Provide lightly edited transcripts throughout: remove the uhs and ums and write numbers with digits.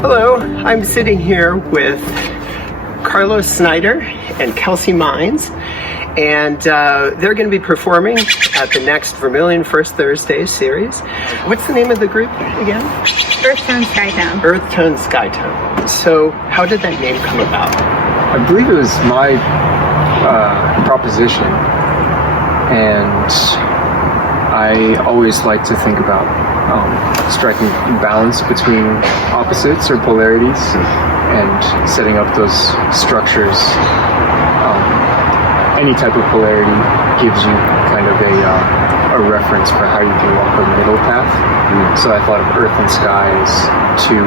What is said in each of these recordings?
Hello, I'm sitting here with Carlos Snaider and Kelsey Mines, and they're going to be performing at the next Vermillion First Thursday series. What's the name of the group again? EarthToneSkyTone. EarthToneSkyTone. So how did that name come about? I believe it was my proposition, and I always like to think about striking balance between opposites or polarities and setting up those structures. Any type of polarity gives you kind of a reference for how you can walk a middle path. So I thought of earth and sky as two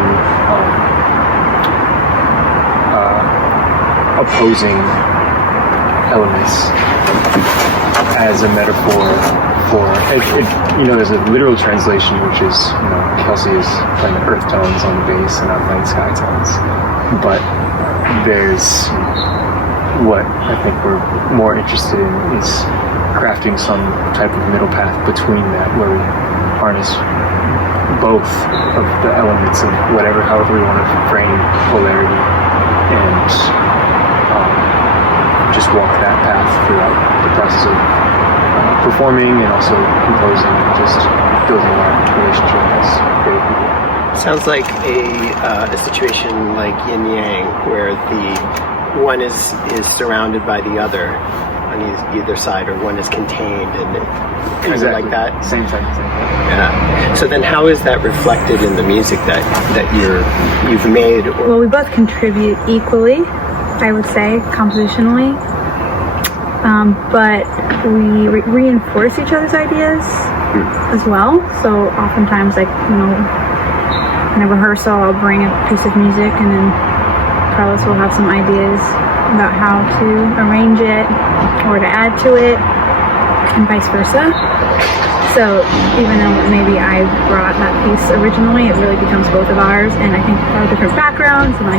opposing elements as a metaphor for there's a literal translation, which is, Kelsey is playing the earth tones on the bass and I'm playing sky tones. But there's what I think we're more interested in is crafting some type of middle path between that, where we harness both of the elements of however we want to frame polarity, and just walk that path throughout the process of performing and also composing and just building our relationship as great people. Sounds like a situation like yin yang, where the one is surrounded by the other on either side, or one is contained, and kind of like that. Same thing. Yeah. So then, how is that reflected in the music that you've made? Well, we both contribute equally, I would say, compositionally, but we reinforce each other's ideas as well. So oftentimes, in a rehearsal, I'll bring a piece of music, and then Carlos will have some ideas about how to arrange it or to add to it, and vice versa. So even though maybe I brought that piece originally, it really becomes both of ours, and I think our different backgrounds and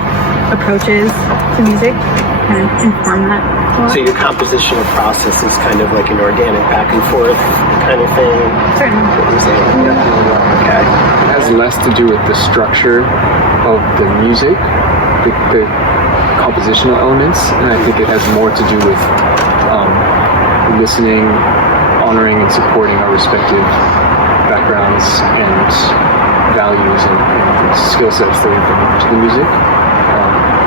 approaches to music kind of inform that. So your compositional process is kind of like an organic back and forth kind of thing? Certainly. Okay. It has less to do with the structure of the music, the compositional elements, and I think it has more to do with listening, honoring and supporting our respective backgrounds and values and skill sets that we bring to the music.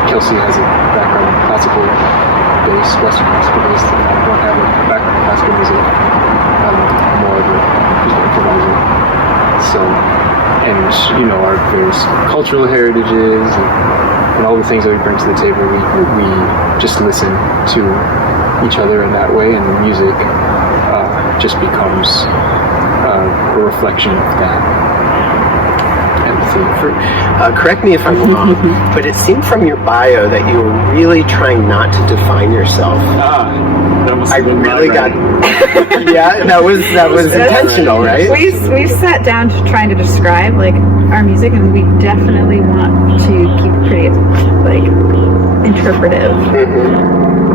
Kelsey has a background in classical bass, Western classical bass, and I don't have a background in classical music. I'm more of a improviser. So, and our various cultural heritages and all the things that we bring to the table, we just listen to each other in that way, and the music just becomes a reflection of that empathy. Correct me if I'm wrong, but it seemed from your bio that you were really trying not to define yourself. That must I have been really got. Yeah, that was intentional, right? We've sat down to trying to describe our music, and we definitely want to keep pretty interpretive,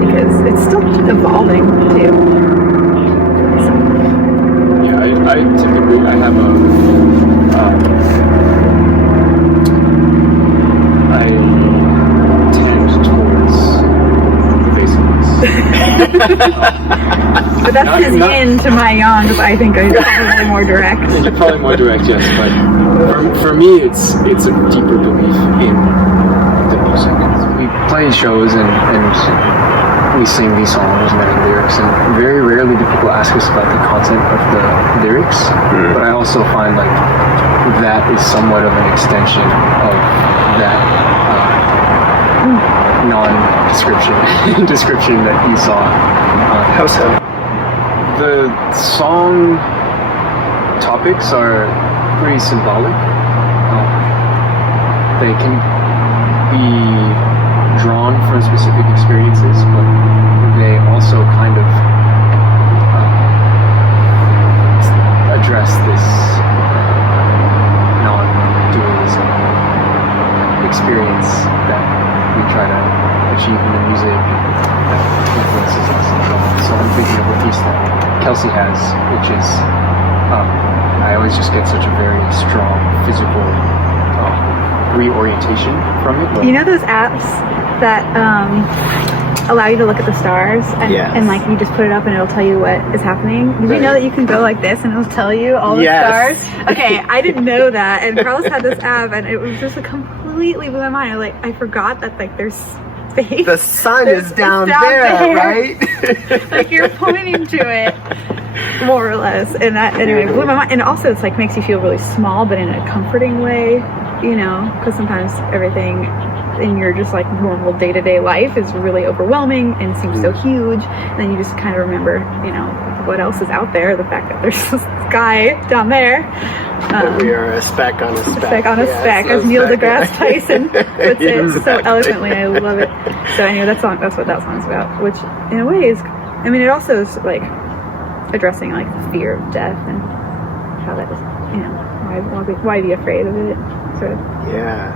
because it's still evolving too. So. Yeah, I typically have I tend towards evasiveness. But that's his yin to my yang, because I think I'm probably more direct. You're probably more direct, yes, but for me, it's a deeper belief in the music. We play shows and we sing these songs and their lyrics, and very rarely do people ask us about the content of the lyrics, but I also find that is somewhat of an extension of that description that you saw. How so? The song topics are pretty symbolic. They can be drawn from specific experiences, but they also kind of address this non-dualism experience that we we try to achieve in the music that influences us and so on. So I'm thinking of a piece that Kelsey has, which is I always just get such a very strong physical reorientation from it. You know those apps that allow you to look at the stars and like you just put it up and it'll tell you what is happening? Did you know that you can go like this and it'll tell you all the stars? Okay, I didn't know that, and Carlos had this app and it was just completely blew my mind. I forgot that like there's space. The sun is down there, right? Like you're pointing to it. More or less, and that anyway blew my mind. And also it's like makes you feel really small, but in a comforting way, you know, because sometimes everything in your just like normal day-to-day life is really overwhelming and seems so huge, and then you just kind of remember, you know, what else is out there, the fact that there's this guy down there. We are a speck on a speck. Speck on a speck, as Neil deGrasse Tyson puts it so eloquently. I love it. So anyway, that's what that song's about, which in a way is, I mean, it also is like addressing like the fear of death and how that is, you know, why be afraid of it, sort of. Yeah.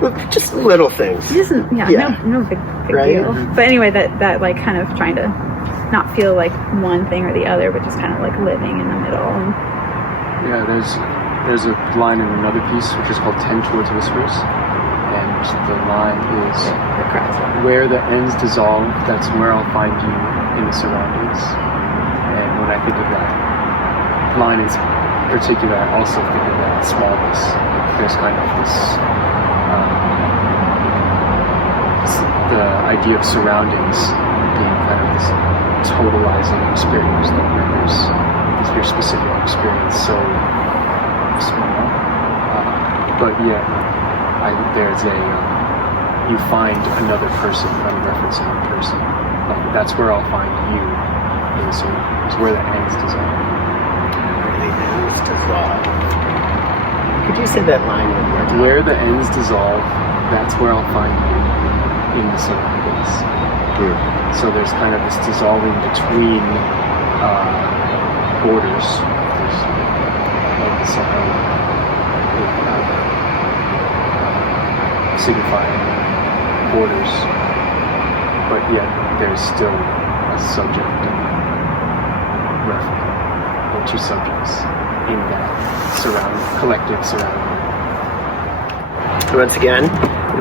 Well, just little things. It isn't, no big right? deal. But anyway, that like kind of trying to not feel like one thing or the other, but just kind of like living in the middle. And yeah, there's a line in another piece which is called 10 Towards Whispers, and the line is, where the ends dissolve, that's where I'll find you in the surroundings. And when I think of that line in particular, I also think of that smallness. There's kind of this, the idea of surroundings being kind of this totalizing experience that renders your specific experience so small. But yeah, there's you find another person, I'm referencing a person. Like, that's where I'll find you. And so it's where the ends dissolve. Where the ends dissolve. Could you say that line one more time? Where the ends dissolve, that's where I'll find you in the surroundings. So there's kind of this dissolving between borders. There's like somehow signifying borders, but yet there's still a subject and reference, or two subjects in that collective surrounding. Once again,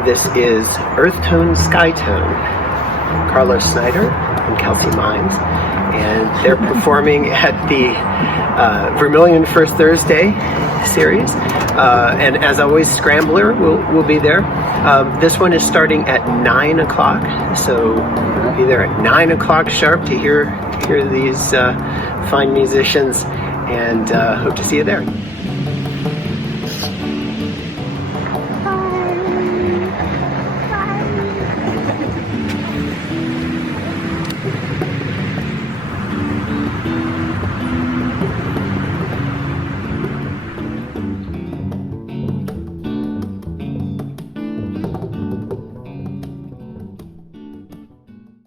this is EarthToneSkyTone, Carlos Snaider and Kelsey Mines, and they're performing at the Vermillion First Thursday series, and as always, Scrambler will be there. This one is starting at 9 o'clock, so we'll be there at 9 o'clock sharp to hear these fine musicians, and hope to see you there.